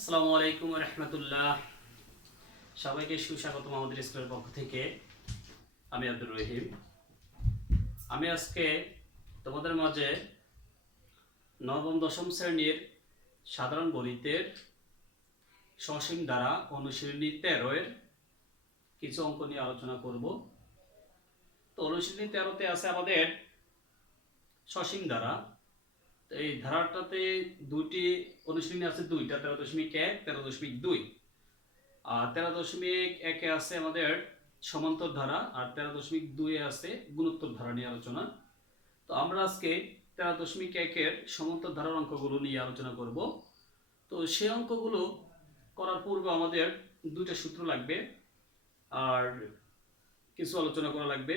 আসসালামু আলাইকুম রহমতুল্লাহ। সবাইকে সুস্বাগতম আমাদের স্কুলের পক্ষ থেকে। আমি আব্দুর রহিম। আমি আজকে তোমাদের মাঝে নবম দশম শ্রেণীর সাধারণ গণিতের সসীম ধারা অনুশীলনী 13 এর কিছু অঙ্ক নিয়ে আলোচনা করব। তো অনুশীলনী 13তে আছে আমাদের সসীম ধারা। তো এই ধারাটাতে দুটি অনুশীলনী আছে, দুইটা, 13.1, 13.2। আর 13.1-এ আছে আমাদের সমান্তর ধারা, আর 13.2-এ আছে গুণোত্তর ধারা নিয়ে আলোচনা। তো আমরা আজকে 13.1-এর সমান্তর ধারার অঙ্কগুলো নিয়ে আলোচনা করব। তো সেই অঙ্কগুলো করার পূর্বে আমাদের দুইটা সূত্র লাগবে আর কিছু আলোচনা করা লাগবে।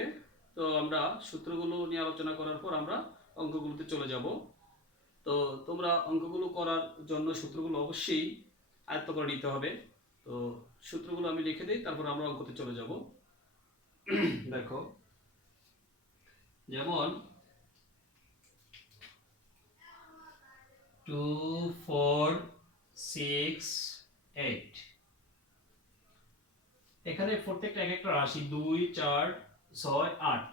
তো আমরা সূত্রগুলো নিয়ে আলোচনা করার পর আমরা অঙ্কগুলোতে চলে যাব। তো তোমরা অঙ্কগুলো করার জন্য সূত্রগুলো অবশ্যই আয়ত্ত করে নিতে হবে। তো সূত্রগুলো আমি লিখে দিই, তারপর আমরা অঙ্কতে চলে যাব। দেখো, যেমন 2 4 6 8, এখানে প্রত্যেকটা এক একটা রাশি 2 4 6 8,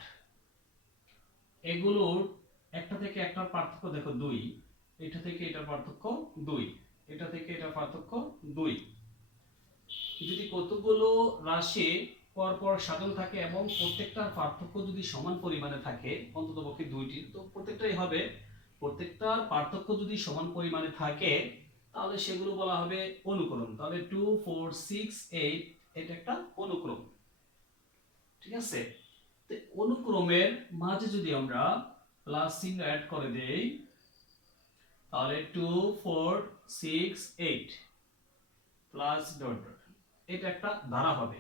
এগুলোর একটা থেকে একটার পার্থক্য দেখো 2, এটা থেকে এটার পার্থক্য 2, এটা থেকে এটার পার্থক্য 2। যদি কতগুলো রাশি পরপর সাজানো থাকে এবং প্রত্যেকটার পার্থক্য যদি সমান পরিমাণে থাকে, অন্ততপক্ষে দুইটি, তো প্রত্যেকটাই হবে, প্রত্যেকটার পার্থক্য যদি সমান পরিমাণে থাকে তাহলে সেগুলো বলা হবে অনুক্রম। তাহলে 2 4 6 8 এটা একটা অনুক্রম, ঠিক আছে। তো অনুক্রমের মাঝে যদি আমরা প্লাস চিহ্ন অ্যাড করে দেই তাহলে 2 4 6 8 প্লাস ডট ডট, এটা একটা ধারা হবে।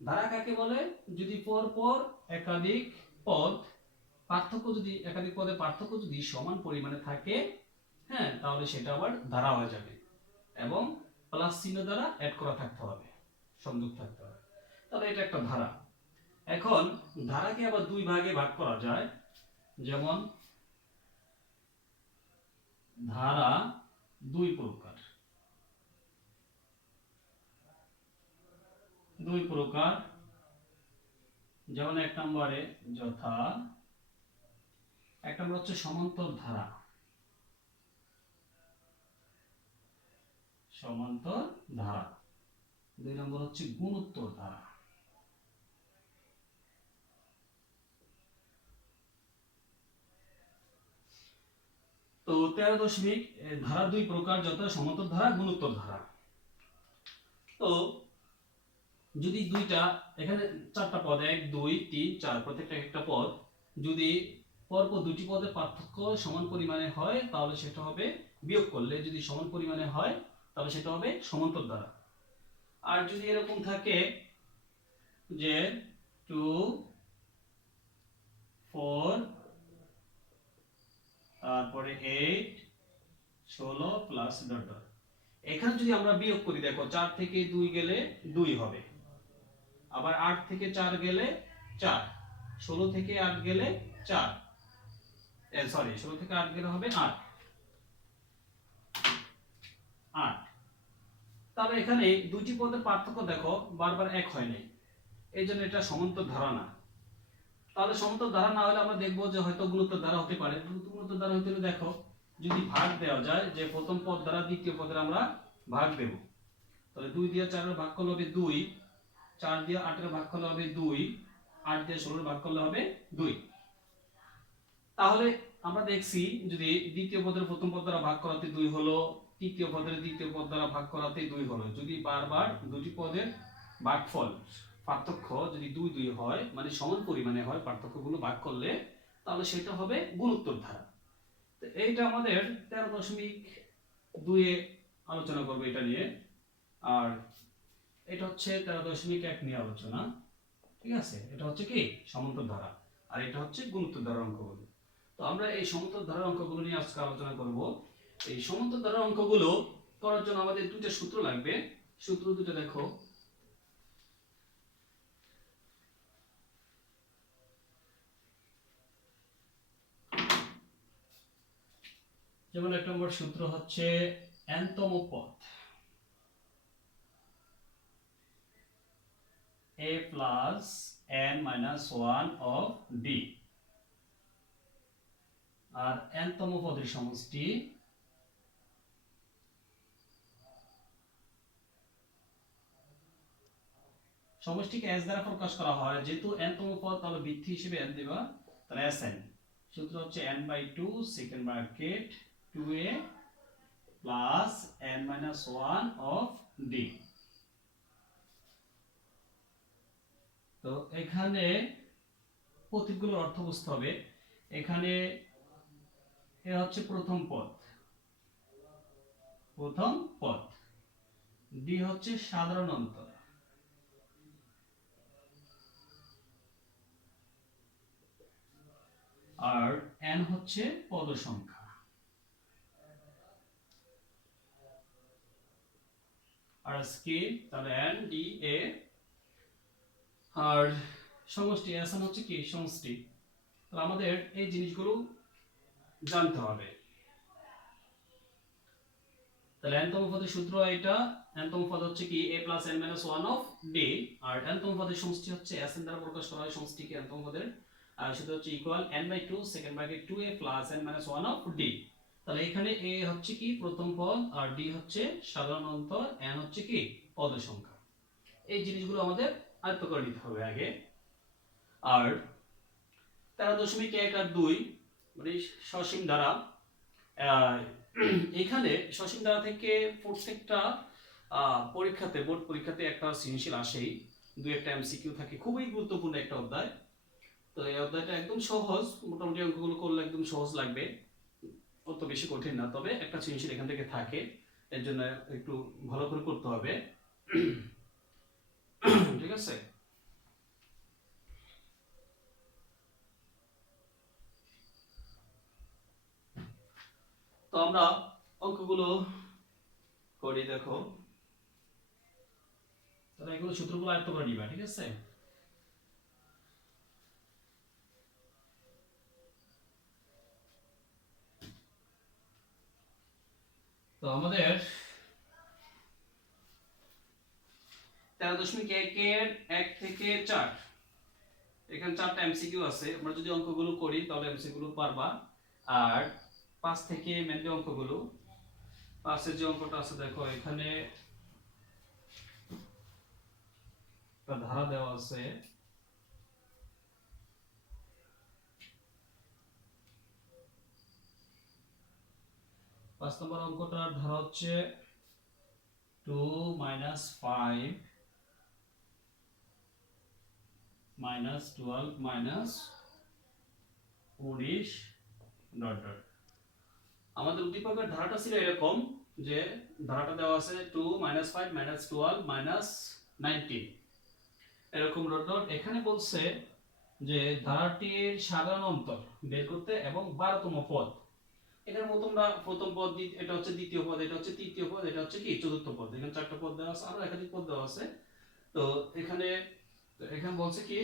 ধারা কাকে বলে? যদি পর পর একাধিক পদ পার্থক্য, যদি একাধিক পদের পার্থক্য যদি সমান পরিমাণে থাকে, হ্যাঁ, তাহলে সেটা আবার ধারা হয়ে যাবে এবং প্লাস চিহ্ন দ্বারা অ্যাড করা থাকতে হবে, সংযোগ থাকতে হবে। তাহলে এটা একটা ধারা। এখন ধারাকে আবার দুই ভাগে ভাগ করা যায়। যেমন ধারা দুই প্রকার, দুই প্রকার। যেমন এক নম্বরে যথা, এক নম্বর হচ্ছে সমান্তর ধারা, সমান্তর ধারা। দুই নম্বর হচ্ছে গুণোত্তর ধারা। তো 13 ধারা দুই প্রকার, যথা সমান্তর ধারা, গুণোত্তর ধারা। তো যদি দুইটা, এখানে চারটা পদ, 1 2 3 4, প্রত্যেকটা একটা পদ যদি পরপর দুটি পদের পার্থক্য সমান পরিমাণে হয় তাহলে সেটা হবে, বিয়োগ করলে যদি সমান পরিমাণে হয় তাহলে সেটা হবে সমান্তর ধারা। আর যদি এরকম থাকে যে 2 4 তারপরে 8 16 প্লাস ডট ডট, এখানে যদি আমরা বিয়োগ করি, দেখো 4 থেকে 2 গেলে 2 হবে, আবার 8 থেকে 4 গেলে 4, 16 থেকে 8 গেলে 4, সরি 16 থেকে 8 গেলে হবে 8 8। তাহলে এখানে দুটি পদের পার্থক্য দেখো বারবার এক হয় নাই, এই জন্য এটা সমান্তর ধারা না। তাহলে সমান্তর ধারা না হলে আমরা দেখবো যে হয়তো গুণোত্তর ধারা হতে পারে। গুণোত্তর ধারা হতে হলে দেখো যদি ভাগ দেওয়া যায়, যে প্রথম পদ দ্বারা দ্বিতীয় পদের আমরা ভাগ দেব, তাহলে 2 দিয়ে 4 এর ভাগ করলে হবে 2, 4 দিয়ে 8 এর ভাগ করলে হবে 2, 8 দিয়ে 16 এর ভাগ করলে হবে 2। তাহলে আমরা দেখছি যদি দ্বিতীয় পদের প্রথম পদ দ্বারা ভাগ করাতে 2 হলো, তৃতীয় পদের দ্বিতীয় পদ দ্বারা ভাগ করাতে 2 হলো, যদি বারবার দুটি পদের ভাগফল পার্থক্য যদি 2 2 হয়, মানে সমান পরিমাণে হয় পার্থক্যগুলো ভাগ করলে, তাহলে সেটা হবে গুণোত্তর ধারা। তো এইটা আমাদের 13.2 এ আলোচনা করব এটা নিয়ে। আর এটা হচ্ছে 13.1 নিয়ে আলোচনা, ঠিক আছে। এটা হচ্ছে কি সমান্তর ধারা, আর এটা হচ্ছে গুণোত্তর ধারার অঙ্কগুলো। তো আমরা এই সমান্তর ধারার অঙ্কগুলো নিয়ে আজকে আলোচনা করব। এই সমান্তর ধারার অঙ্কগুলো করার জন্য আমাদের দুটো সূত্র লাগবে। সূত্র দুটো দেখো, যেমন এক নম্বর সূত্র হচ্ছে n তম পদ, a plus n minus 1 of d, আর n-তম পদের সমষ্টি সমষ্টিকে s দ্বারা প্রকাশ করা হয়, যেহেতু n-তম পদ তাহলে বৃদ্ধি হিসেবে n দিবা, তাহলে sn। সূত্র হচ্ছে n/2 second bracket 2a plus n minus 1 of d। তো এখানে প্রতীকগুলোর অর্থ বুঝতে হবে। এখানে এ হচ্ছে প্রথম পদ, d হচ্ছে সাধারণ অন্তর, আর n হচ্ছে পদ সংখ্যা। আর কি তাহলে n d a, আর সমষ্টি sn হচ্ছে কি সমষ্টি। তাহলে আমাদের এই জিনিসগুলো জানতে হবে। তাহলে n-তম পদের সূত্র এটা, n-তম পদ হচ্ছে কি a plus n minus 1 of d, আর n-তম পদের সমষ্টি হচ্ছে sn দ্বারা প্রকাশ করা হয় সমষ্টিকে n-তম পদের, আর সেটা হচ্ছে equal n/2 second bracket 2a plus n minus 1 of d। তাহলে এখানে a হচ্ছে কি প্রথম পদ, আর d হচ্ছে সাধারণ অন্তর, n হচ্ছে কি পদ সংখ্যা। এই জিনিসগুলো আমাদের আয়ত্ত করে নিতে হবে আগে। আর 13.1 আর 2 মানে সসীম ধারা, এখানে সসীম ধারা থেকে প্রত্যেকটা পরীক্ষাতে, বোর্ড পরীক্ষাতে একটা সৃজনশীল আসেই, দুই একটা এমসিকিউ থাকে, খুবই গুরুত্বপূর্ণ একটা অধ্যায়। তো এই অধ্যায়টা একদম সহজ, মোটামুটি অঙ্কগুলো করলে একদম সহজ লাগবে, অত বেশি কঠিন না, তবে একটা সৃজনশীল এখান থেকে থাকে, এর জন্য একটু ভালো করে করতে হবে। ঠিক আছে। তো আমরা অঙ্কগুলো করি, দেখো। তাহলে এগুলো সূত্রগুলো আয়ত্ত করে নিবা, ঠিক আছে। তো আমাদের 13.1 এর 1 থেকে 4 এখানে 4টা এমসিকিউ আছে। আমরা যদি অঙ্কগুলো করি তাহলে এমসিকিউ গুলো পারবা। আর 5 থেকে মেনলি অঙ্কগুলো, 5 এর যে অঙ্কটা আছে দেখো, এখানে একটা ধারা দেওয়া আছে, পাঁচ নম্বর অঙ্কটার ধারা হচ্ছে 2 minus 5 minus 12 minus 19 dot dot. আমাদের উদ্দীপকের ধারাটা ছিল এরকম যে ধারাটা দেওয়া আছে 2 minus 5 minus 12 minus 19 এরকম ডট ডট। এখানে বলছে যে ধারাটির সাধারণ অন্তর বের করতে এবং 12তম পদ। এখানে প্রথম পদ, এটা হচ্ছে দ্বিতীয় পদ, এটা হচ্ছে তৃতীয় পদ, এটা হচ্ছে কি চতুর্থ পদ। এখানে 4টা পদ দেওয়া আছে, আরো একাধিক পদ দেওয়া আছে। তো এখানে বলছে কি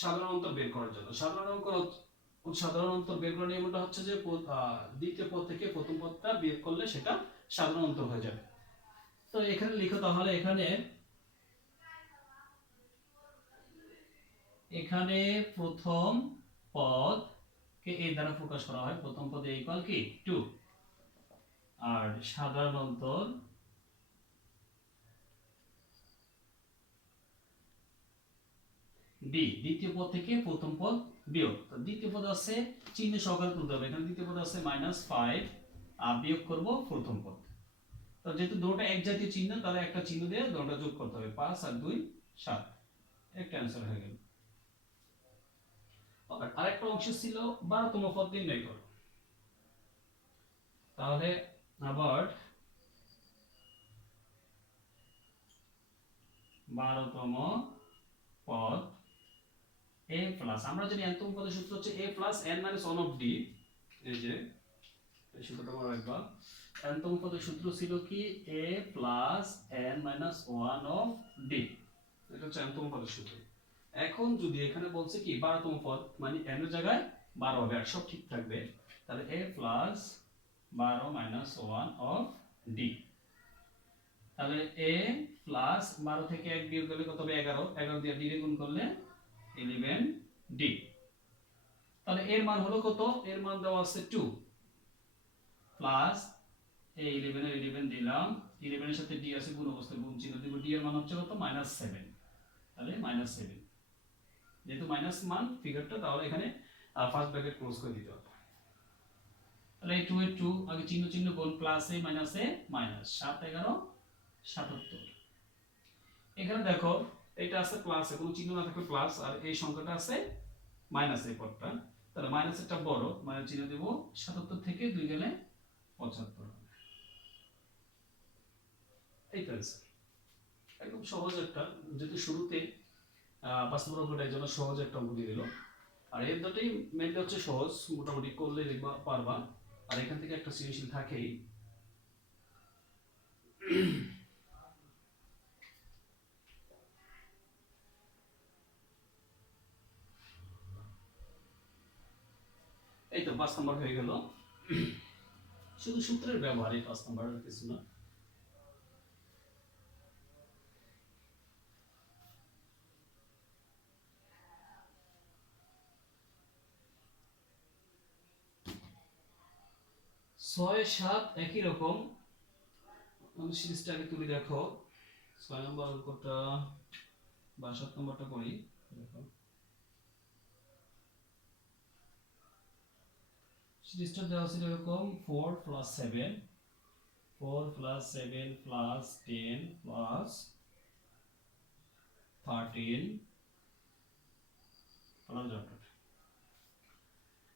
সাধারণ অন্তর বের করার জন্য। সাধারণ অন্তর বের করার নিয়মটা হচ্ছে যে দ্বিতীয় পদ থেকে প্রথম পদটা বিয়োগ করলে সেটা সাধারণ অন্তর হয়ে যাবে। তো এখানে লিখো, তাহলে এখানে প্রথম পদ কে এই দ্বারা প্রকাশ করা হয়, প্রথম পদে ইকুয়াল কি 2, আর সাধারণ অন্তর d, দ্বিতীয় পদ থেকে প্রথম পদ বিয়োগ। তো দ্বিতীয় পদ আছে চিহ্ন সহকারে তুলতে হবে, এখানে দ্বিতীয় পদ আছে -5, আর বিয়োগ করব প্রথম পদ। তো যেহেতু দুটোটা এক জাতীয় চিহ্ন, তাহলে একটা চিহ্ন দিয়ে দুটোটা যোগ করতে হবে, 5 আর 2 7, একটা অ্যানসার হয়ে গেল। আরেকটা অংশ ছিল 12তম পদ নির্ণয় করো। তাহলে আবার 12তম পদ a প্লাস, আমরা জানি n-তম পদের সূত্র হচ্ছে a plus n minus 1 of d। এই যে এই সূত্রটা মনে রাখবা, n-তম পদের সূত্র ছিল কি a plus n minus 1 of d, এটা হচ্ছে n-তম পদের সূত্র। এখন যদি এখানে বলছে কি 12তম পদ, মানে n এর জায়গায় 12 হবে, আর সব ঠিক থাকবে, তাহলে a plus 12 minus 1 of d। তাহলে a প্লাস 12 থেকে 1 বিয়োগ করলে কত হবে 11, 11 দিয়ে d রে গুণ করলে 11d। তাহলে এর মান হলো কত, এর মান দেওয়া আছে 2 প্লাস এই 11 এর 11 দিলাম, 11 এর সাথে d আছে গুণ অবস্থায় গুণ চিহ্ন দেব, d এর মান হচ্ছে কত -7, তাহলে -7 যেহেতু মাইনাস মান ফিগারটা, তাহলে এখানে ফার্স্ট ব্র্যাকেট ক্লোজ করে দিতে হবে। তাহলে এই 2 এর 2 আগে চিহ্ন চিহ্ন গুণ প্লাসে মাইনাসে মাইনাস 7 11 77। এখানে দেখো এটা আছে প্লাস, কোনো চিহ্ন না থাকলে প্লাস, আর এই সংখ্যাটা আছে মাইনাস এই পদটা, তাহলে মাইনাসেরটা বড়, মাইনাস চিহ্ন দেব, 77 থেকে 2 গেলে 75। এইটা আছে একদম সহজ একটা, যেহেতু শুরুতে 5 নম্বর অঙ্কটা এই জন্য সহজ একটা অঙ্ক দিয়ে দিল। আর এর দুটোই মেনলি হচ্ছে সহজ, মোটামুটি করলে লিখবা পারবা, আর এখান থেকে একটা সৃজনশীল থাকেই। এই তো 5 নম্বর হয়ে গেল, শুধু সূত্রের ব্যবহার এই 5 নম্বর, আর কিছু না। ছয় সাত একই রকম, আমি সিরিজটা আগে তুলে দেখো। 6 নম্বর অঙ্কটা বা 7 নম্বরটা করি, দেখো সিরিজটা দেওয়া আছে এরকম 4 + 7, 4 + 7 + 10 + 13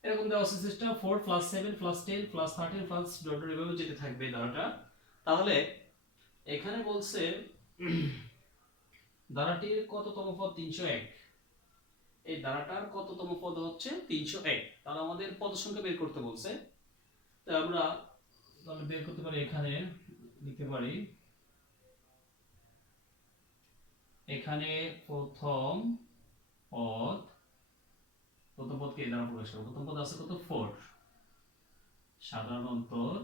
এরকম দেওয়া আছে সিস্টেম, 4 + 7 + 10 + 13 + ডট ডট এভাবে যেতে থাকবে ধারাটা। তাহলে এখানে বলছে ধারাটির কততম পদ 301, এই ধারাটার কততম পদ হচ্ছে 301, তাহলে আমাদের পদ সংখ্যা বের করতে বলছে। তো আমরা তাহলে বের করতে পারি, এখানে লিখতে পারি, এখানে প্রথম পদ, প্রথম পদকে এই দ্বারা প্রকাশ করব, প্রথম পদ আছে কত 4, সাধারণ অন্তর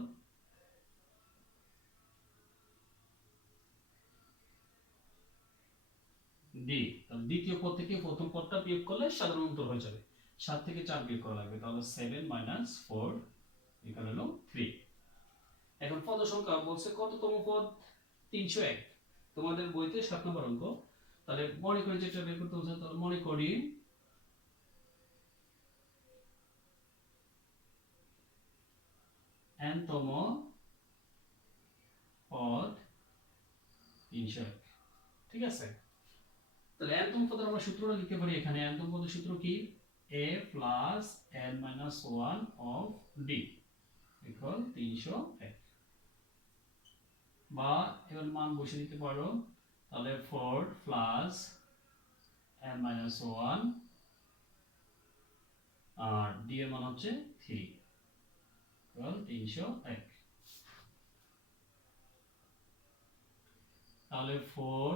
ডি, তাহলে দ্বিতীয় পদ থেকে প্রথম পদটা বিয়োগ করলে সাধারণ অন্তর হয়ে যাবে, 7 থেকে 4 বিয়োগ করা লাগবে, তাহলে 7 - 4 এখানে হলো 3। এখন পদ সংখ্যা বলছে কততম পদ 301, তোমাদের বইতে 7 নম্বর অঙ্ক। তাহলে মনে করি যেটা বের করতে বলছে, তাহলে মনে করি n-তম পদ 301, ঠিক আছে। তাহলে n-তম পদের আমরা সূত্রটা লিখতে পারি, এখানে n-তম পদের সূত্র কি, a + n - 1 of d = 301, বা এবার মান বসিয়ে দিতে পারো, তাহলে 4 + n - 1 আর d এর মান হচ্ছে 3 = 301। তাহলে 4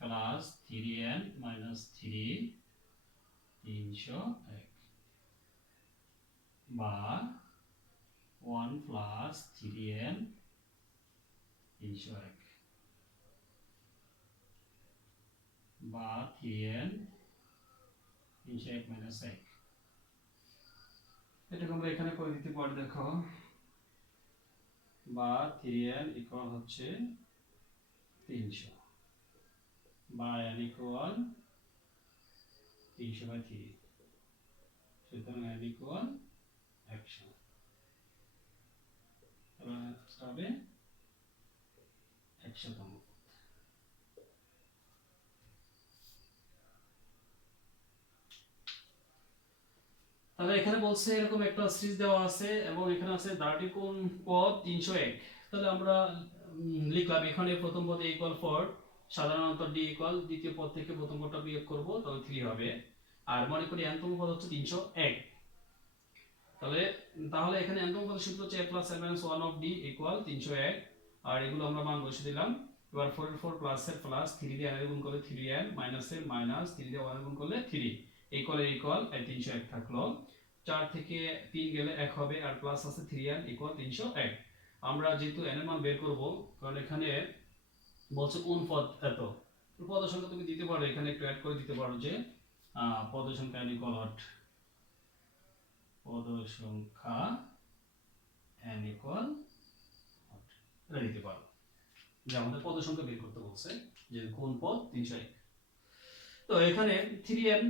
+ 3n - 3 301, বা 1 + 3n 301, বা 3n 301 - 1, এটাকে আমরা এখানে করে দিতে পারি, দেখো, বা 3n = হচ্ছে 300, বা n = 300/3, সুতরাং n = 100, তাহলে হবে 100তম। তাহলে এখানে বলছে এরকম একটা সিরিজ দেওয়া আছে, এবং এখানে আছে ধারাটি কোন পদ 301, তাহলে আমরা লিখলাম এখানে প্রথম পদ a = 4, সাধারণ অন্তর d = দ্বিতীয় পদ থেকে প্রথম পদটা বিয়োগ করব, তাহলে 3 হবে, আর মনে করি n-তম পদ হচ্ছে 301। তাহলে তাহলে এখানে n-তম পদের সূত্র হচ্ছে a + n - 1 of d = 301, আর এগুলো আমরা মান বসিয়ে দিলাম। এবার 4 এর 4 প্লাস এর প্লাস, 3 দিয়ে n এর গুণ করলে 3n, মাইনাস এর মাইনাস, 3 দিয়ে 1 এর গুণ করলে 3 ইকুয়াল 301 থাকলো। 4 থেকে 3 গেলে 1 হবে, আর প্লাস আছে 3n = 301। আমরা যেহেতু n এর মান বের করব, কারণ এখানে বলছে কোন পদ এত, পদ সংখ্যা তুমি দিতে পারো, এখানে একটু অ্যাড করে দিতে পারো যে পদ সংখ্যা n ইকুয়াল পদ সংখ্যা n ইকুয়াল এটা দিতে পারো, যে আমাদের পদ সংখ্যা বের করতে বলছে যে কোন পদ 301। তো এখানে 3n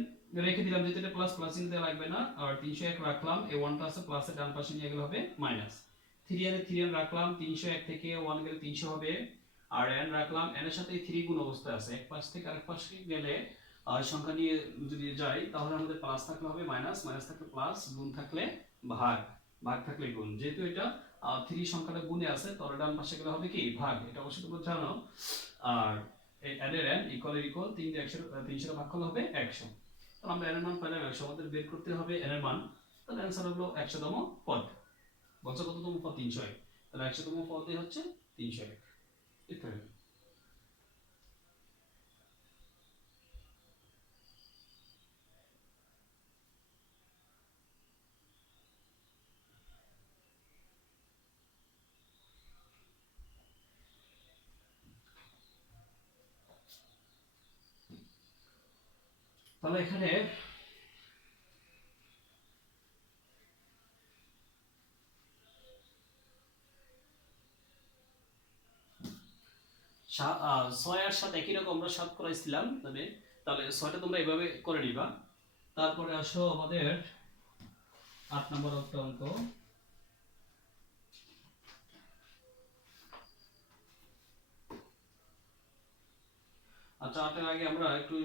রেখে দিলাম, যেহেতু এটা প্লাস প্লাস চিহ্ন দেওয়া লাগবে না, আর 301 রাখলাম, এই 1টা আছে প্লাসের ডান পাশে নিয়ে গেলে হবে মাইনাস। 3n এ 3n রাখলাম, 301 থেকে 1 গেলে 300 হবে, আর n রাখলাম, n এর সাথে 3 গুণ অবস্থায় আছে, এক পাশ থেকে আরেক পাশে গেলে সংখ্যা নিয়ে যদি যাই তাহলে আমাদের প্লাস থাকলে হবে মাইনাস, মাইনাস থাকলে প্লাস, গুণ থাকলে ভাগ, ভাগ থাকলে গুণ। যেহেতু এটা 3 সংখ্যাটা গুণে আছে, তাহলে ডান পাশে গেলে হবে কি ভাগ, এটা অবশ্যই তোমরা জানো। আর এই n এর n ইকুয়াল 3 দিয়ে 300 ভাগ করলে হবে 100। তাহলে আমরা n এর মান পেলাম 100, আমাদের বের করতে হবে n এর মান, তাহলে आंसर হলো 100তম পদ। বলছে কততম পদ? 301, তাহলে 100তম পদই হচ্ছে 301। ইত্যাদি। তাহলে এখানে ছয় আর সাত একই রকম আমরা সাত করাইছিলাম, তবে তাহলে ছয়টা তোমরা এভাবে করে নিবা। তারপরে আসো আমাদের 8 নম্বর একটা অঙ্ক। আচ্ছা, 8 এর আগে আমরা একটু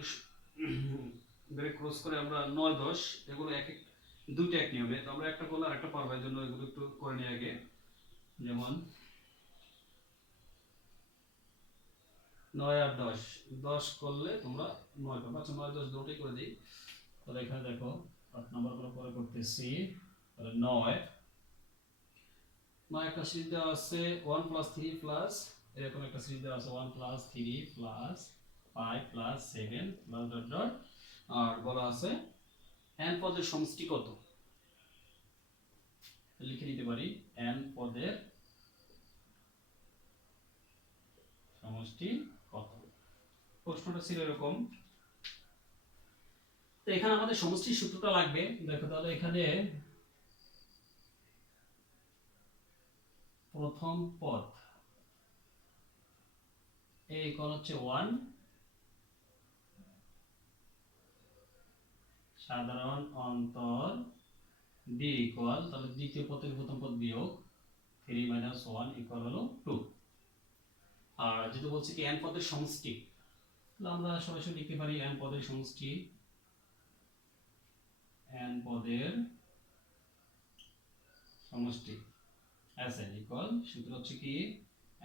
ব্রেক ক্রস করে আমরা 9 10 এগুলো এক এক দুইটা এক নিয়মে, তো আমরা একটা করলে আরেকটা পারবার জন্য এগুলো একটু করে নিই আগে। যেমন 9 আর 10, 10 করলে তোমরা 9 পাবে। আচ্ছা, 9 10 দুটোই করে দিই। তাহলে এখানে দেখো 8 নাম্বার করে পরে করতেছি। তাহলে 9 একটা সিরিজ দেওয়া আছে 1 প্লাস 3 প্লাস, এরকম একটা সিরিজ দেওয়া আছে 1 plus 3 plus 5 plus 7 plus dot dot, আর বলা আছে n পদের সমষ্টি কত। লিখে নিতে পারি n পদের সমষ্টি কত। প্রশ্নটা ছিল এরকম। তো এখানে আমাদের সমষ্টির সূত্রটা লাগবে। দেখো তাহলে এখানে প্রথম পদ a ইকুয়াল হচ্ছে 1, সাধারণ অন্তর b ইকুয়াল, তাহলে দ্বিতীয় পদ থেকে প্রথম পদ বিয়োগ 3 - 1 ইকুয়াল হলো 2। আর যেটা বলছে কি n পদের সমষ্টি, তাহলে আমরা সরাসরি লিখতে পারি n পদের সমষ্টি, n পদের সমষ্টি Sn ইকুয়াল, সূত্র হচ্ছে কি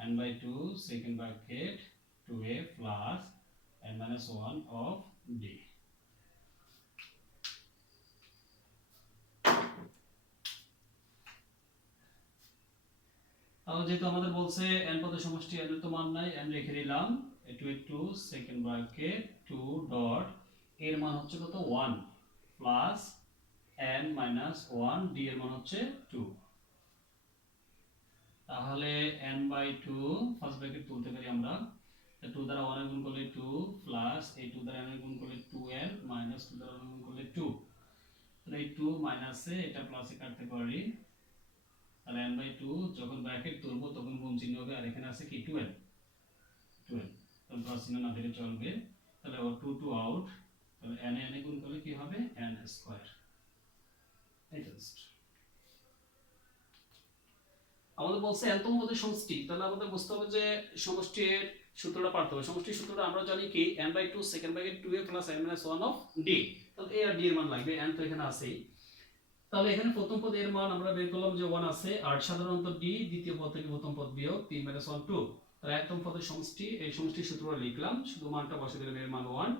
n/2 second bracket 2a plus n - 1 of b। তাহলে যেহেতু আমাদের বলছে n পদের সমষ্টি, n এর তো মান নাই, n রেখে দিলাম, 2 সেকেন্ড ব্র্যাকেট 2 ডট, এর মান হচ্ছে কত 1 প্লাস n - 1 d এর মান হচ্ছে 2। তাহলে n/2 ফার্স্ট ব্র্যাকেট তুলতে পারি আমরা, 2 দ্বারা 1 এর গুণ করলে 2 প্লাস এই 2 দ্বারা n এর গুণ করলে 2n মাইনাস 2 দ্বারা n এর গুণ করলে 2। তাহলে এই 2 মাইনাসে এটা প্লাসে কাটতে পারি, তাহলে n/2 যখন ব্র্যাকেট তুলবো তখন গুণ চিহ্ন হবে, আর এখানে আছে কি 2n, তাহলে প্লাস চিহ্ন না দিলে চলবে। তাহলে ও 2 আউট, তাহলে n এ গুণ করলে কি হবে n স্কয়ার। এই জাস্ট আমাদের বলছে nতম পদের সমষ্টি, তাহলে আমাদের বুঝতে হবে যে সমষ্টির সূত্রটা পারতে হবে। সমষ্টির সূত্রটা আমরা জানি কি n/2 second bracket 2a plus n - 1 of d। তাহলে a আর d এর মান লাগবে, n তো এখানে আছেই। তাহলে এখানে প্রথম পদ এর মান আমরা বের করলাম যে 1 আছে, আর সাধারণত d, দ্বিতীয় পদ থেকে প্রথম পদ বিয়োগ 3 - 1 2। তাহলে একদম পদের সমষ্টি, এই সমষ্টির সূত্রটা লিখলাম, শুধু মানটা বসে দিলাম, এর মান 1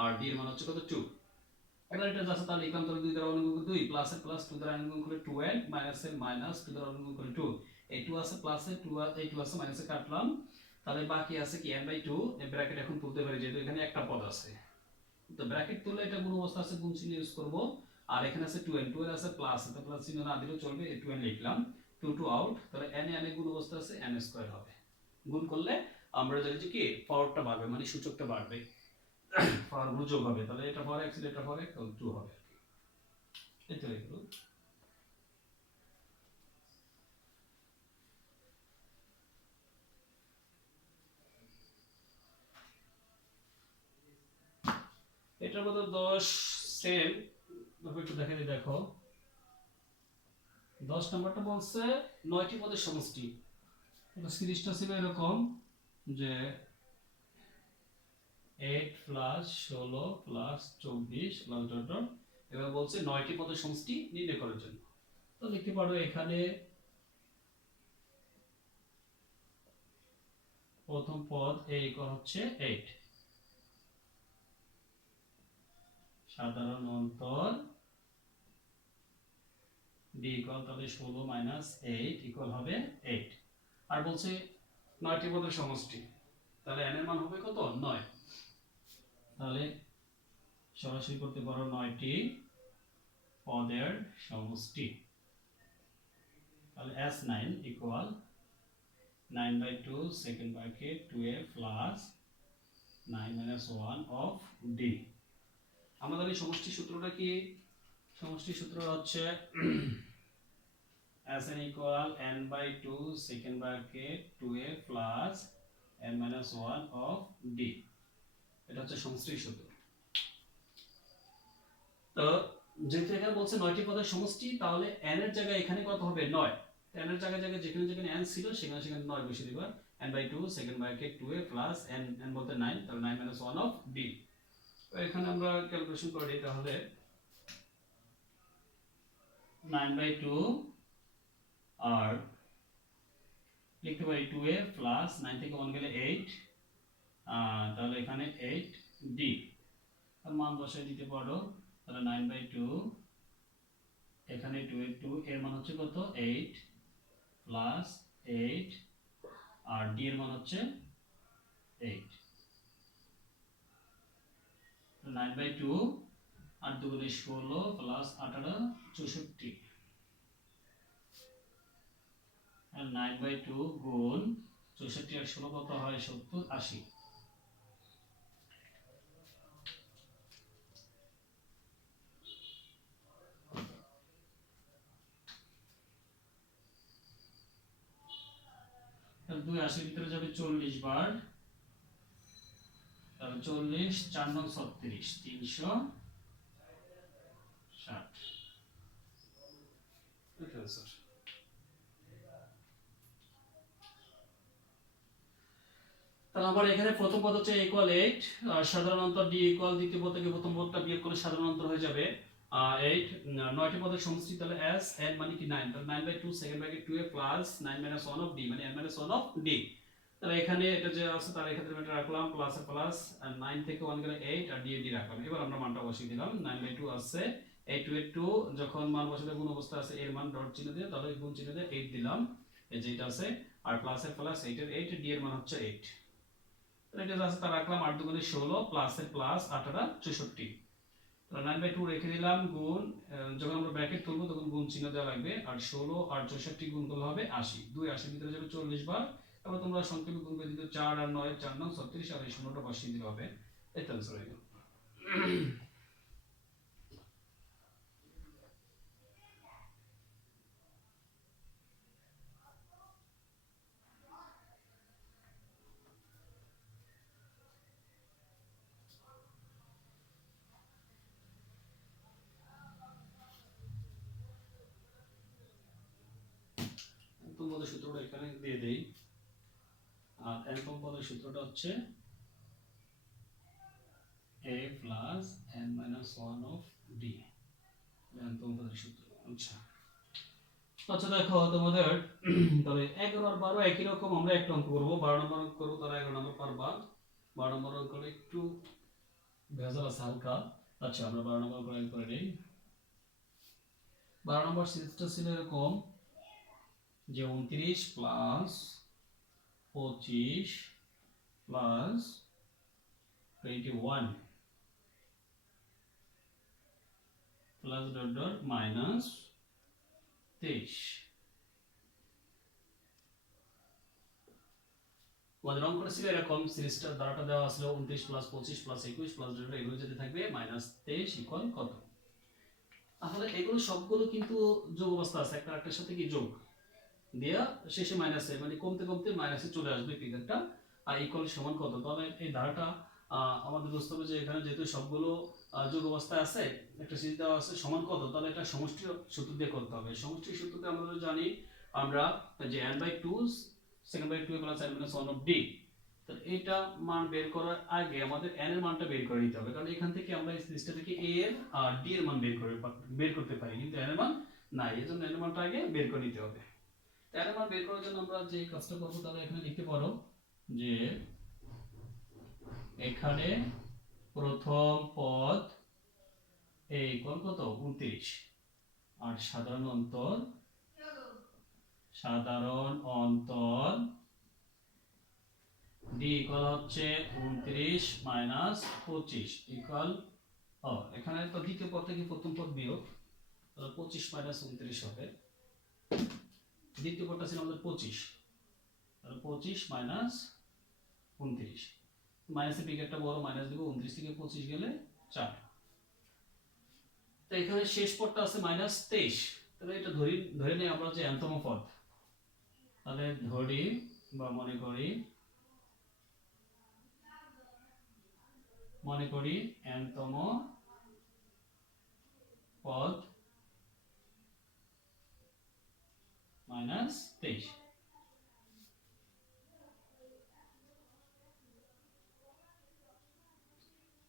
আর d এর মান হচ্ছে কত 2। এবার এটা যাচ্ছে, তাহলে লিখলাম, তাহলে 2 দ্বারা গুণ করলে 2 প্লাস এর প্লাস 2 দ্বারা গুণ করলে 2n মাইনাস এর মাইনাস 2 দ্বারা গুণ করলে 2, এই 2 আছে প্লাসে 2 আর এই 2 আছে মাইনাসে কাটলাম। তাহলে বাকি আছে কি n/2, এই ব্র্যাকেট এখন তুলতে পারি যেহেতু এখানে একটা পদ আছে, তো ব্র্যাকেট তুললে এটা গুণ অবস্থা আছে, গুণ চিহ্ন ইউজ করব। আর এখানে আছে 2n, 2 এর আছে প্লাস, তো প্লাস চিহ্ন না দিলেও চলবে, এই 2n লিখলাম টু টু আউট, তাহলে n এ গুণ অবস্থা আছে n স্কয়ার হবে। গুণ করলে আমরা জানি যে কি পাওয়ারটা বাড়বে, মানে সূচকটা বাড়বে, পাওয়ার গুলো যোগ হবে, তাহলে এটা পাওয়ার x এটা পাওয়ার x তাহলে 2 হবে। এই তো এগুলো। এটার মধ্যে 10 সেম একটু দেখে দিই, দেখো 10 নাম্বারটা বলছে 9টি পদের সমষ্টি। এটা সিরিজটা ছিল এরকম যে 8 plus 16 plus 24 plus dot dot, এবার বলছে 9টি পদের সমষ্টি নির্ণয় করার জন্য। তো লিখতে পারো এখানে প্রথম পদ a ইকুয়াল হচ্ছে 8, সাধারণ অন্তর b ইকুয়াল তাহলে 16 মাইনাস 8 ইকুয়াল হবে 8। আর বলছে 9টি পদের সমষ্টি, তাহলে n এর মান হবে কত 9। তাহলে সরাসরি করতে পারো 9টি পদের সমষ্টি, তাহলে s9 equal 9/2 second bracket 2a plus 9 minus 1 of d। আমাদের এই সমষ্টি সূত্রটা কি? সমষ্টি সূত্র হচ্ছে Sn equal n/2 second bracket 2a plus n minus 1 of d, এটা হচ্ছে সমষ্টি সূত্র। তো যেহেতু এখানে বলছে 9টি পদের সমষ্টি, তাহলে n এর জায়গায় এখানে কত হবে 9, n এর জায়গায় যেখানে যেখানে n ছিল সেখানে সেখানে 9 বসিয়ে দিবা। n/2 second bracket 2a plus n বলতে 9, তাহলে 9 minus 1 of d। তো এখানে আমরা ক্যালকুলেশন করে দিই, তাহলে 9/2 আর লিখতে পারি 2a প্লাস 9 থেকে 1 গেলে 8, তাহলে এখানে 8d আর মান বসাই দিতে পারো। তাহলে 9/2 এখানে 2 এর মান হচ্ছে কত 8 প্লাস 8 আর d এর মান হচ্ছে 8। 9/2 আর 2 গুণে 16 প্লাস 18 64, আর 9/2 গুণ 64 আর 16 কত হয় 70 80। তাহলে 2 80 ভিতরে যাবে 40 বার, তাহলে 40 4 9 36 360। Okay sir. তাহলে আমার এখানে প্রথম পদ হচ্ছে ইকুয়াল 8 আর সাধারণ অন্তর d ইকুয়াল দ্বিতীয় পদ থেকে প্রথম পদটা বিয়োগ করলে সাধারণ অন্তর হয়ে যাবে 8। 9টি পদের সমষ্টি, তাহলে s n মানে কি 9, তাহলে 9/2 second bracket 2a plus 9 minus 1 of d মানে n minus 1 of d। তাহলে এখানে এটা যে আছে তার এক্ষেত্রে এটা রাখলাম প্লাস এর প্লাস, আর 9 থেকে 1 গেলে 8 আর d এর d রাখলাম। এবার আমরা মানটা বসিয়ে দিলাম। 9/2 আছে 8 2 2, যখন মান বসালে গুণ অবস্থা আছে এর মান ডট চিহ্ন দিয়ে, তাহলে গুণ চিহ্ন দিয়ে 8 দিলাম, এই যে এটা আছে, আর প্লাস এর প্লাস 8 এর 8 d এর মান হচ্ছে 8। এটা আছে তা রাখলাম, 8 2 16 প্লাস এর প্লাস 18 64। তাহলে 9/2 রেখে দিলাম, গুণ যখন আমরা ব্র্যাকেট তুলবো তখন গুণ চিহ্ন দেওয়া লাগবে, আর 16 আর 64 গুণ করলে হবে 80। 2 80 ভিতরে যাবে 40 বার, তারপর তোমরা সংক্ষেপে গুণ করে দিতে 4 আর 9 4 9 36 আর এই শূন্যটা বসিয়ে দিলে হবে। এটা आंसर হয়ে গেল। প্রথম পদের সূত্রটা এখানে দিয়ে দেই, আর প্রথম পদের সূত্রটা হচ্ছে a plus n minus 1 of d, প্রথম পদের সূত্র। আচ্ছা আচ্ছা দেখো তোমাদের তাহলে 11 আর 12 একই রকম, আমরা একটা অঙ্ক করব, 12 নম্বর অঙ্ক করব, তারা 11 নম্বর পারবা। 12 নম্বর অঙ্ক করে একটু ভেজাল আছে হালকা। আচ্ছা আমরা 12 নম্বর করে করে নেই। 12 নম্বর সিরিজটা ছিল এরকম যে 29 plus 25 plus 21 plus dot dot minus 23। আমাদের অঙ্কটা ছিল এরকম, সিরিজটা ধারাটা দেওয়া ছিল 29 প্লাস 25 প্লাস 21 প্লাস ডেল্টা, এগুলো যেতে থাকবে মাইনাস 23 ইকুয়াল কত। তাহলে এগুলো সবগুলো কিন্তু যোগ অবস্থা আছে, একটা একটার সাথে কি যোগ দেয়া শেষে মাইনাসে মানে কমতে কমতে মাইনাসে চলে আসবে ফিগারটা, আর ইকুয়াল সমান কত। তাহলে এই ধারাটা আমাদের বুঝতে হবে যে এখানে যেহেতু সবগুলো যোগ অবস্থায় আছে, একটা সিরিজ দেওয়া আছে সমান কত, তাহলে এটা সমষ্টি সূত্র দিয়ে করতে হবে। সমষ্টি সূত্রতে আমরা জানি আমরা যে n/2 2 plus n - 1 of d, তো এটা মান বের করার আগে আমাদের n এর মানটা বের করে নিতে হবে, কারণ এখান থেকে আমরা এই সিরিজটা থেকে a এর আর d এর মান বের করতে পারি, কিন্তু n এর মান নাই, এজন্য n এর মানটা আগে বের করে নিতে হবে। n এর মান বের করার জন্য আমরা যে কাজটা করব, তাহলে এখানে লিখতে পারো যে এখানে প্রথম পদ a ইকুয়াল কত 29, আর সাধারণ অন্তর d ইকুয়াল হচ্ছে 29 মাইনাস 25 ইকুয়াল, এখানে তো দ্বিতীয় পদ থেকে প্রথম পদ বিয়োগ, তাহলে 25 মাইনাস 29 হবে। দ্বিতীয় পদটা ছিল আমাদের 25, তাহলে 25 মাইনাস 29, মাইনাসের দিকে একটা বড় মাইনাস দিব, 29 থেকে 25 গেলে 4। তো এখানে শেষ পদটা আছে মাইনাস 23, তাহলে এটা ধরে নেই আমরা যে nতম পদ, তাহলে ধরি বা মনে করি nতম পদ মাইনাস 23।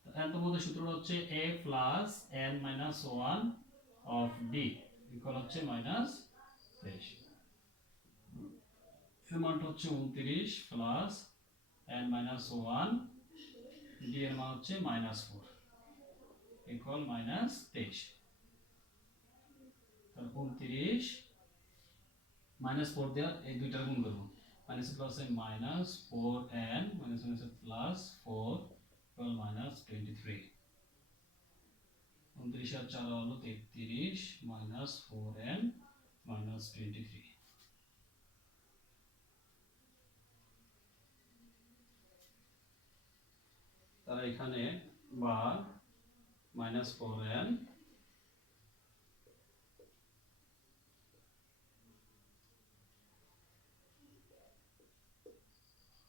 nতম পদের সূত্রটা হচ্ছে a plus n minus 1 of d equal হচ্ছে মাইনাস 23। এর মানটা হচ্ছে 29 প্লাস n মাইনাস 1, d এর মান হচ্ছে মাইনাস 4 ইকুয়াল মাইনাস 23। তাহলে 29 মাইনাস 4 দেওয়া এই দুইটার গুণ করব, minus plus minus 4n minus minus plus 4 equal minus 23। 29 আর 4 হলো 33 মাইনাস 4n মাইনাস 23। তাহলে এখানে বা মাইনাস 4n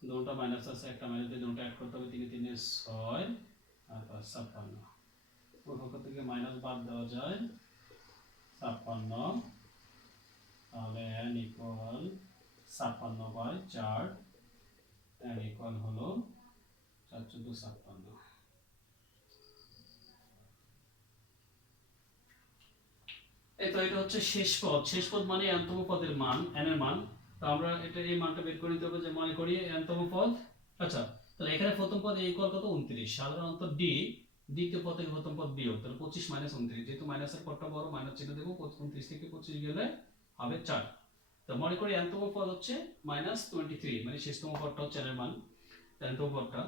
দুটো মাইনাস আছে, একটা মাইনাস দিয়ে দুটো অ্যাড করতে হবে, 3 3 6 আর 5 56, ওই পক্ষ থেকে মাইনাস বাদ দেওয়া যায় 56, তাহলে n ইকুয়াল 56/4, n ইকুয়াল হলো 4 14 56। এই তো এটা হচ্ছে শেষ পদ, শেষ পদ মানে nতম পদের মান, n এর মান। তো আমরা এটা এই মানটা বের করে নিতে হবে, যে মনে করি nতম পদ, আচ্ছা তাহলে এখানে প্রথম পদ a ইকুয়াল কত 29, সাধারণ অন্তর d, দ্বিতীয় পদ থেকে প্রথম পদ বিয়োগ, তাহলে 25 মাইনাস 29, যেহেতু মাইনাসের পদটা বড় মাইনাস চিহ্ন দেব, 29 থেকে 25 গেলে হবে 4। তো মনে করি nতম পদ হচ্ছে মাইনাস 23, মানে শেষতম পদটা হচ্ছে n এর মান, nতম পদটা।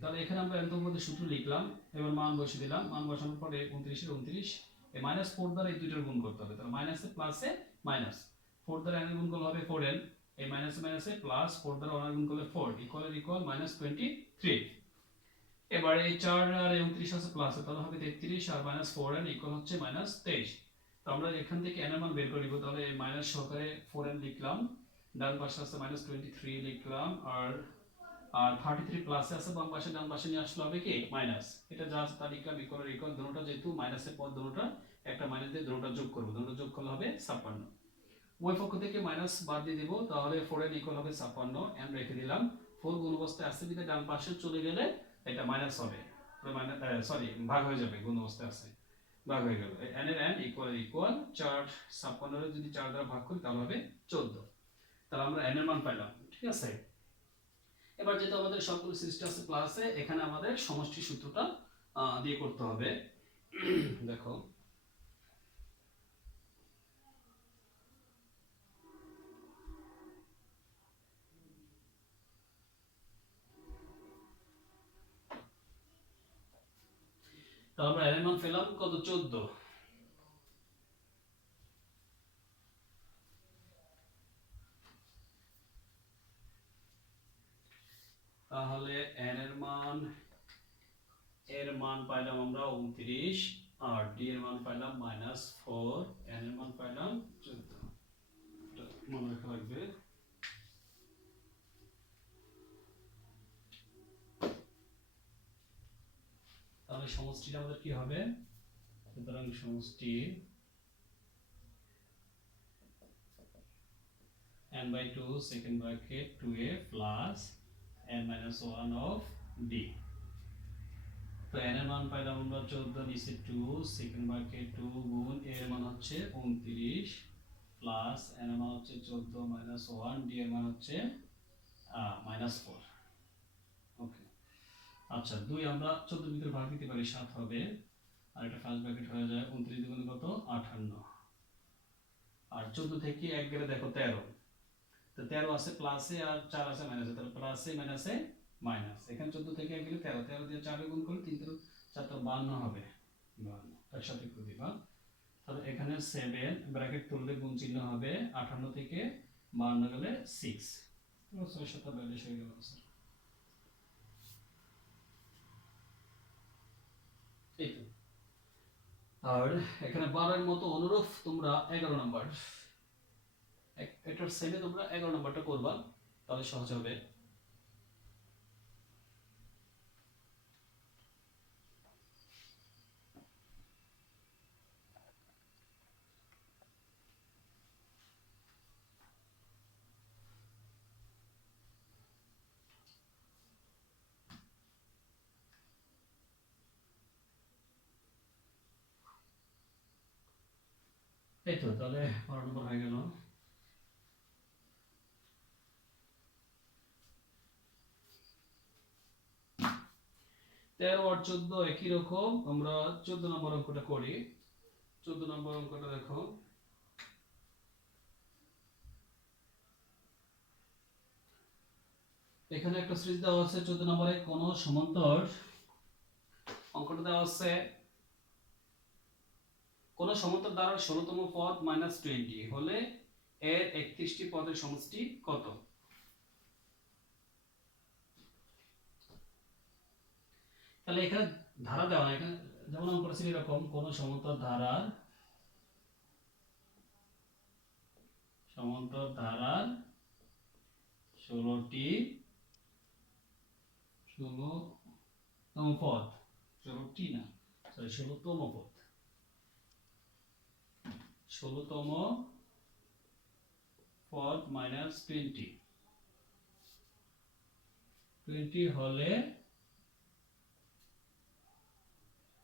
তাহলে এখানে আমরা nতম পদের সূত্র লিখলাম, এবার মান বসিয়ে দিলাম, মান বসানোর পরে 29 এর 29 এই মাইনাস 4 দ্বারা এই দুইটার গুণ করতে হবে, তাহলে মাইনাসে প্লাসে মাইনাস 4 দ্বারা n এর গুণ করলে হবে 4n, এই মাইনাসে মাইনাসে প্লাস 4 দ্বারা 1 এর গুণ করলে 4 ইকুয়াল ইকুয়াল মাইনাস 23। এবার এই 4 আর 29 আছে প্লাসে, তাহলে হবে 33 আর মাইনাস 4n ইকুয়াল হচ্ছে মাইনাস 23। তো আমরা এখান থেকে n এর মান বের করে নিব, তাহলে এই মাইনাস সহকারে 4n লিখলাম, ডান পাশে আছে মাইনাস 23 লিখলাম, আর 33 প্লাসে আছে বাম পাশে, ডান পাশে নিয়ে আসলে হবে কি মাইনাস, এটা যা আছে তা লিখলাম ইকুয়াল ইকুয়াল, দুটোটা যেহেতু মাইনাসের পদ দুটোটা একটা মাইনাস দিয়ে দুটোটা যোগ করব, দুটোটা যোগ করলে হবে 56। ওই পক্ষ থেকে মাইনাস বাদ দিয়ে দিব, তাহলে 4n ইকুয়াল হবে 56, n রেখে দিলাম, 4 গুণ অবস্থায় আসছে দিকে ডান পাশে চলে গেলে এটা মাইনাস হবে, সরি ভাগ হয়ে যাবে, গুণ অবস্থায় আছে ভাগ হয়ে গেল, n এর n ইকুয়াল ইকুয়াল 4 56 এর যদি 4 দ্বারা ভাগ করি তাহলে হবে 14। তাহলে আমরা n এর মান পেলাম, ঠিক আছে। এবার যেহেতু আমাদের সবগুলো সিস্টেম আছে ক্লাসে, এখানে আমাদের সমষ্টি সূত্রটা দিয়ে করতে হবে। দেখো তাহলে আমরা n এর মান পেলাম কত 14, এর মান পাইলাম আমরা 29 আর ডি এর মান পাইলাম -4, এন এর মান পাইলাম 14। এটা মনে রাখা লাগবে। তাহলে সমষ্টিটা আমাদের কি হবে? সুতরাং সমষ্টি n/2 second bracket 2a plus n-1 of d। তো n এর মান পাইলাম আমরা 14, নিচে 2 সেকেন্ড ব্র্যাকেট 2 গুণ a এর মান হচ্ছে 29 প্লাস n এর মান হচ্ছে 14 -1, d এর মান হচ্ছে -4। ওকে, আচ্ছা 2 আমরা 14 ভিতরে ভাগ দিতে পারি 7 হবে, আর এটা ফার্স্ট ব্র্যাকেট হয়ে যায় 29 দুগুণে কত 58, আর 14 থেকে 1 গেলে দেখো 13, তো 13 আছে প্লাসে আর 4 আছে মাইনাসে, তাহলে প্লাসে মাইনাসে মাইনাস। এখানে 14 থেকে 1 গেলে 13, 13 দিয়ে 4 গুণ করলে 3 × 4 = 52 হবে, 52 একসাথে করে দিবা। তাহলে এখানে 7 ব্র্যাকেট তুললে গুণ চিহ্ন হবে, 58 থেকে 52 গেলে 6, তো 6 7 42 হয়ে গেল স্যার। এই তো। আর এখানে 12 এর মতো অনুরূপ তোমরা 11 নাম্বার, এটার সেমে তোমরা 11 নাম্বারটা করবা, তাহলে সহজ হবে। এই তো, তাহলে 12 নম্বর হয়ে গেল। তেরো আর 14 একই রকম, আমরা 14 নম্বর অঙ্কটা করি। 14 নম্বর অঙ্কটা দেখো, এখানে একটা সিরিজ দেওয়া আছে 14 নম্বরে, কোন সমান্তর অঙ্কটা দেওয়া আছে, কোন সমান্তর দ্বারা 16তম পদ -20 হলে এর 31টি পদের সমষ্টি কত? তাহলে এখানে ধারা দেওয়া না, এখানে যেমন অঙ্ক ছিল এরকম, কোন সমান্তর ধারার 16টি 16তম পদ, 16টি না সরি 16তম পদ, 16তম পদ -20 হলে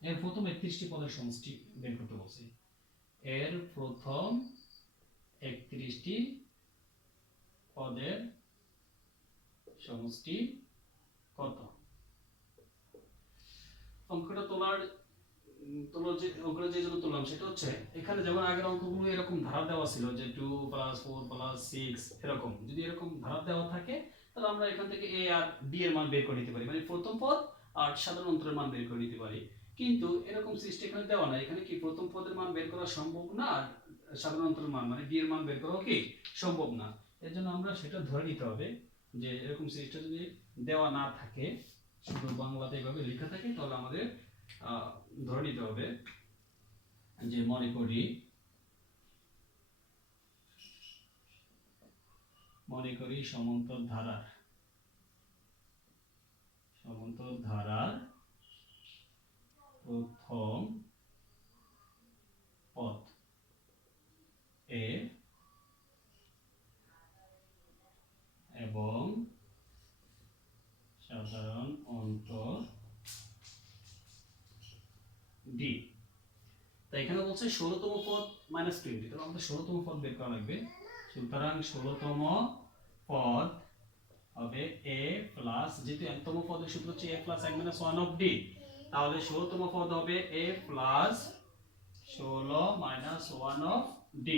এর প্রথম 31টি পদের সমষ্টি বের করতে বলছি। এর প্রথম 31টি পদের সমষ্টি কত? অঙ্কটা তোলার যে অঙ্কটা যে জন্য তুললাম সেটা হচ্ছে, এখানে যেমন আগের অঙ্কগুলো এরকম ধারা দেওয়া ছিল যে 2 + 4 + 6 এরকম, যদি এরকম ধারা দেওয়া থাকে তাহলে আমরা এখান থেকে a আর b এর মান বের করে নিতে পারি, মানে প্রথম পদ আর সাধারণ অন্তরের মান বের করে নিতে পারি। কিন্তু এরকম সিস্টেম এখানে দেওয়া নাই, এখানে কি প্রথম পদের মান বের করা সম্ভব না, আর সাধারণ অন্তরের মান মানে b এর মান বের করা কি সম্ভব না। এর জন্য আমরা সেটা ধরে নিতে হবে যে এরকম সিস্টেম যদি দেওয়া না থাকে, শুধু বাংলাতে এইভাবে লেখা থাকে, তাহলে আমাদের ধরে নিতে হবে যে মনে করি সমান্তর ধারার প্রথম পদ এ এবং সাধারণ অন্তর ডি। তো এখানে বলছে 16তম পদ -20, তাহলে আমাদের 16তম পদ বের করা লাগবে। সুতরাং 16তম পদ হবে a প্লাস, যেহেতু nতম পদের সূত্র হচ্ছে a + n-1 of d, তাহলে 16তম পদ হবে a প্লাস 16 - 1 of d,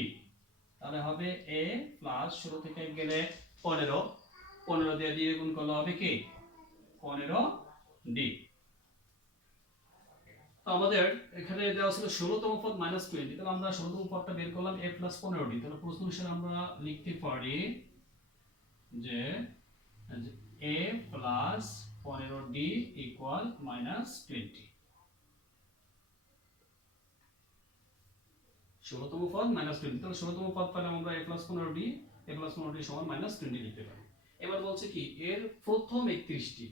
তাহলে হবে a প্লাস 16 থেকে 1 গেলে 15, 15 দিয়ে দিয়ে গুণ করলে হবে কি 15d। তো আমাদের এখানে দেওয়া ছিল 16তম পদ -20, তাহলে আমরা 16তম পদটা বের করলাম a + 15d, তাহলে প্রশ্ন অনুসারে আমরা লিখতে পারি যে a প্লাস 15d ইকুয়াল -20। 16তম পদ -20, তাহলে 16তম পদ পেলাম আমরা a + 15d, a + 15d সমান -20 লিখতে পারি। এবার বলছে কি এর প্রথম 31টি,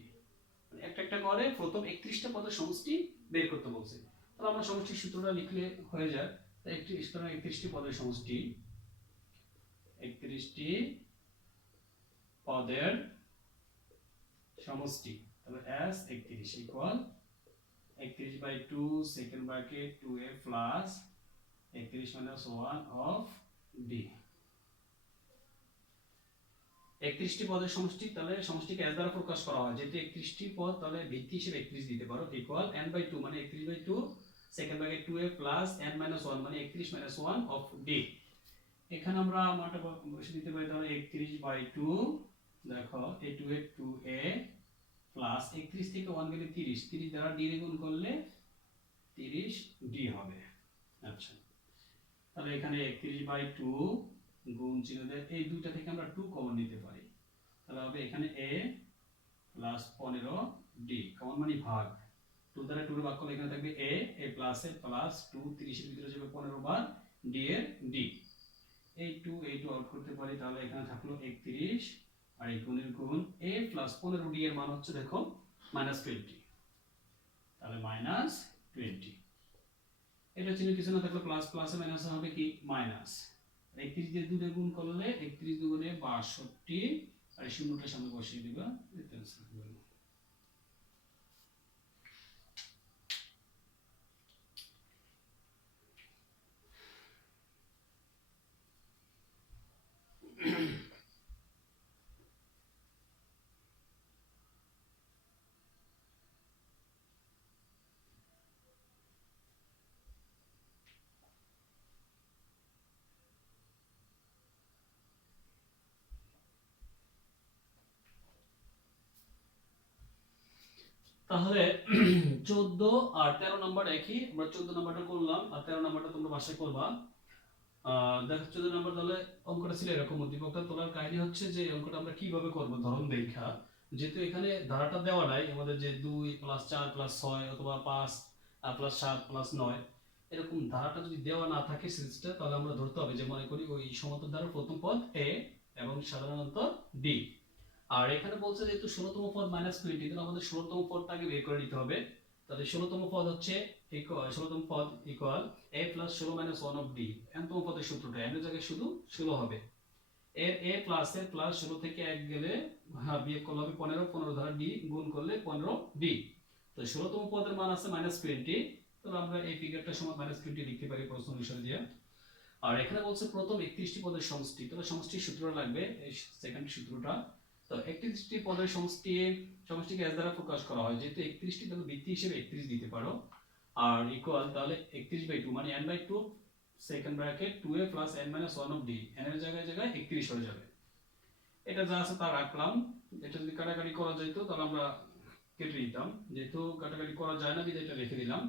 মানে একটা একটা করে প্রথম 31টা পদের সমষ্টি বের করতে বলছে। তাহলে আমরা সমষ্টির সূত্রটা লিখলে হয়ে যায়। তাই 31টি পদের সমষ্টি, 31টি পদের সমষ্টি, তাহলে s 31 equal 31/2 second bracket 2a plus 31 - 1 of d। 31টি পদের সমষ্টি, তাহলে সমষ্টিকে s দ্বারা প্রকাশ করা হয়, যেহেতু 31টি পদ তাহলে ভিত্তি হিসেবে 31 দিতে পারো, ইকুয়াল n/2 মানে 31/2 second bracket 2a plus n - 1 মানে 31 - 1 অফ d। এখানে আমরা মানটা বসিয়ে দিতে পারি, তাহলে 31/2 দেখো এই 2a 2a প্লাস 31 থেকে 1 গেলে 30, 30 দ্বারা d রে গুণ করলে 30d হবে। আচ্ছা, তাহলে এখানে 31/2 গুণ চিহ্ন দিয়ে এই দুইটা থেকে আমরা 2 কমন নিতে পারি, তাহলে হবে এখানে a প্লাস 15d কমন মানে ভাগ, 2 দ্বারা 2 এর ভাগ করলে এখানে থাকবে a প্লাস a প্লাস 2 30 এর ভিতরে যাবে 15 বার d এর d, এই 2 আউট করতে পারি, তাহলে এখানে থাকলো 31 আর এই গুণের গুণ a প্লাস 15d এর মান হচ্ছে দেখো -20, তাহলে -20। এটা চিহ্ন কিছু না থাকলে প্লাস প্লাসে মাইনাস হবে কি মাইনাস, 31 দিয়ে 2 দিয়ে গুণ করলে 31 দুগুণে 62 আর এই শূন্যটার সামনে বসিয়ে দিবা, এতে आंसर হবে। তাহলে 14 আর 13 নাম্বার একই, আমরা 14 নাম্বারটা করলাম আর 13 নাম্বারটা তোমরা বাসায় করবা। দেখো 14 নাম্বার তাহলে অঙ্কটা ছিল এরকম, উদ্দীপকটা তোলার কাহিনী হচ্ছে যে অঙ্কটা আমরা কিভাবে করব ধরন দেখা, যেহেতু এখানে ধারাটা দেওয়া নাই আমাদের যে 2 + 4 + 6 অথবা 5 + 7 + 9 এরকম ধারাটা যদি দেওয়া না থাকে সিরিজটা, তাহলে আমরা ধরতে হবে যে মনে করি ওই সমান্তর ধারার প্রথম পদ a এবং সাধারণত d। আর এখানে বলছে যেহেতু 16তম পদ -20, তাহলে আমাদের 16তম পদটা আগে বের করে নিতে হবে। তাহলে 16তম পদ হচ্ছে 16তম পদ ইকুয়াল a + 16 - 1 অফ d, nতম পদের সূত্রটা n এর জায়গায় শুধু 16 হবে, এর a প্লাস এর প্লাস 16 থেকে 1 গেলে বিয়োগ করলে হবে 15, 15 দ্বারা d গুণ করলে 15d। তো 16তম পদের মান আছে -20, তাহলে আমরা এই ফিগারটা সমান -20 লিখতে পারি প্রশ্ন অনুসারে দিয়ে। আর এখানে বলছে প্রথম 31টি পদের সমষ্টি, তাহলে সমষ্টির সূত্রটা লাগবে এই সেকেন্ড সূত্রটা। তো 31টি পদের সমষ্টিকে s দ্বারা প্রকাশ করা হয়, যেহেতু 31টি তাহলে ভিত্তি হিসেবে 31 দিতে পারো, আর ইকুয়াল তাহলে 31/2 মানে n/2 second bracket 2a plus n - 1 of d, n এর জায়গায় 31 হয়ে যাবে। এটা যা আছে তা রাখলাম, এটা যদি কাটাকাটি করা যেত তাহলে আমরা কেটে দিতাম, যেহেতু কাটাকাটি করা যায় না বিধায় এটা রেখে দিলাম।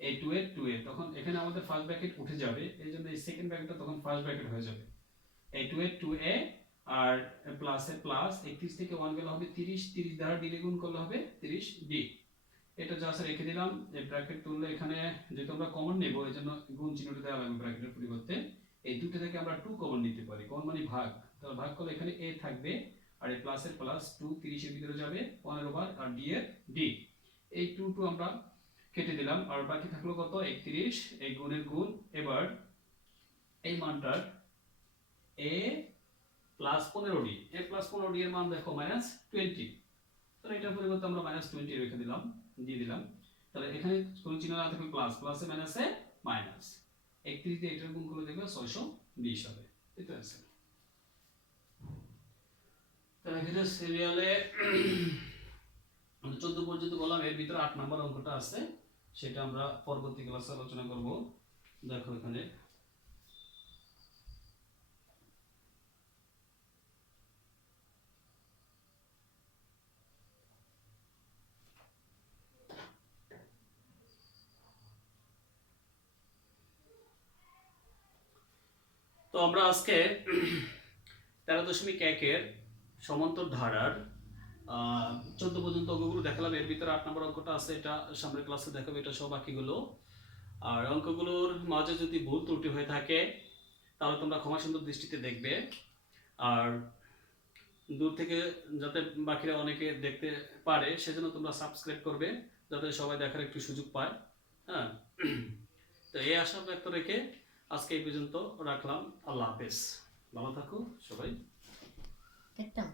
এই 2a তখন এখানে আমাদের ফার্স্ট ব্র্যাকেট উঠে যাবে, এই জন্য এই সেকেন্ড ব্র্যাকেটটা তখন ফার্স্ট ব্র্যাকেট হয়ে যাবে। এই 2a আর প্লাস এ প্লাস 31 থেকে 1 গেলে হবে 30, 30 দ্বারা d গুণ করলে হবে 30d। এটা যা আছে রেখে দিলাম, এই ব্র্যাকেট তুললে এখানে যেহেতু আমরা কমন নেব এজন্য গুণ চিহ্নটা দেওয়া লাগবে ব্র্যাকেটের পরিবর্তে। এই দুটো থেকে আমরা 2 কমন নিতে পারি, কমন মানে ভাগ, তাহলে ভাগ করলে এখানে a থাকবে আর এই প্লাস এর প্লাস 2 30 এর ভিতরে যাবে 15 বার আর d এর d, এই 2 আমরা কেটে দিলাম আর বাকি থাকলো কত 31, এই গুণের গুণ। এবার এই মানটার a plus 15d, a plus 15d এর মান দেখো -20, তাহলে এটার পরিবর্তে আমরা -20 রেখে দিলাম, দিয়ে দিলাম। তাহলে এখানে কোন চিহ্ন না থাকলে প্লাস, প্লাসে মাইনাসে মাইনাস, 31 দিয়ে এটার গুণ করলে দেখবে 620 হবে। এটা আছে, তাহলে এখানে সিরিয়ালে 14 পর্যন্ত বললাম, এর ভিতরে 8 নাম্বার অঙ্কটা আছে, সেটা আমরা পরবর্তী ক্লাসে আলোচনা করব। দেখো এখানে তো আমরা আজকে 13.1 এর সমান্তর ধারার 14 পর্যন্ত অঙ্কগুলো দেখালাম, এর ভিতরে 8 নম্বর অঙ্কটা আছে, এটা সামনের ক্লাসে দেখাবো, এটা সহ বাকিগুলো। আর অঙ্কগুলোর মাঝে যদি ভুল ত্রুটি হয়ে থাকে তাহলে তোমরা ক্ষমা সুন্দর দৃষ্টিতে দেখবে। আর দূর থেকে যাতে বাকিরা অনেকে দেখতে পারে সেজন্য তোমরা সাবস্ক্রাইব করবে, যাতে সবাই দেখার একটু সুযোগ পায়। হ্যাঁ, তো এই আশা ব্যক্ত রেখে আজকে এই পর্যন্ত রাখলাম। আল্লাহ হাফেজ, ভালো থাকো সবাই। একদম